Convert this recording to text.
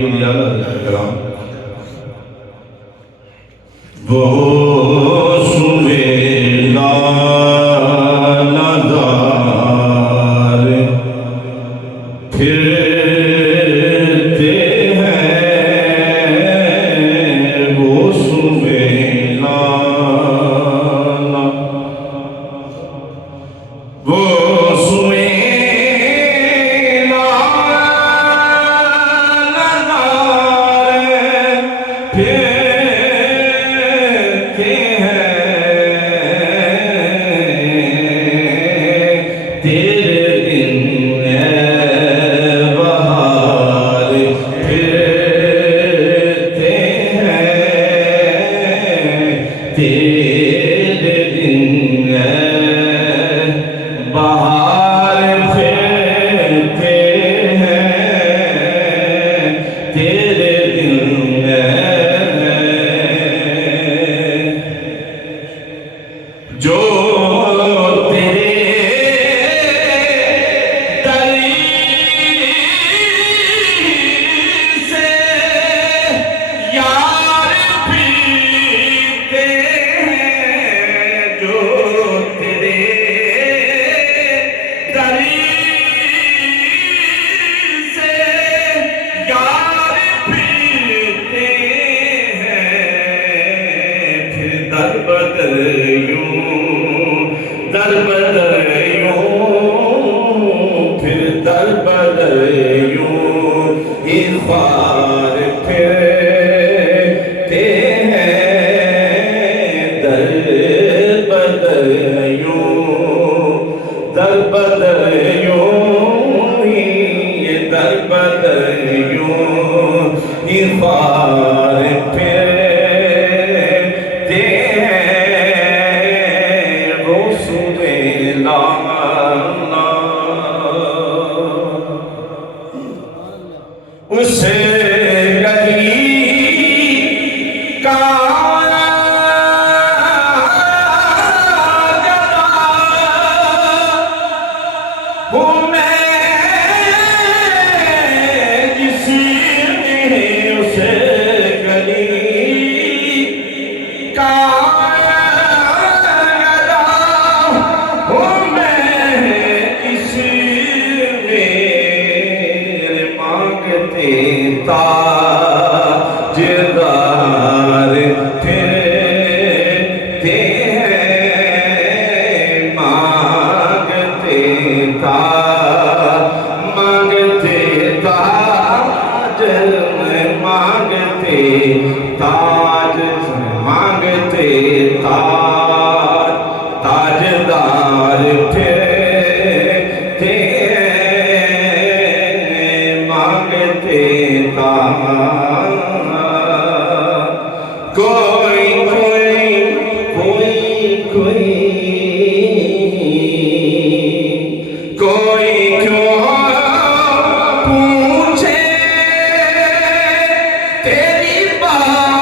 کرام وہ سویلا لدار پھرتے ہیں وہ سویلا وہ سویلا لدار پھرتے ہیں تیرے دن بہار پھرتے ہیں تیرے دن بہار پھرتے ہیں تیرے دن جو تیرے دلیل سے یار پھرتے ہیں جو تیرے دلیل سے یار پھرتے ہیں پھر در بدر در بدر یوں پھر در بدر یوں اخبار پھرتے ہیں در بدر یوں در بدر یوں یہ در بدر یوں اخبار پھرتے ہیں رسول اس گلی کا ہوں میں جس میں اس گلی کا ہوں میں اس میں مانگتے تاجدار پھرتے ہیں مانگتے تاج مانگتے تاج مانگتے تاجدار پھرتے ہیں مانگتے تاج کوئی کیوں پوچھے تیری بات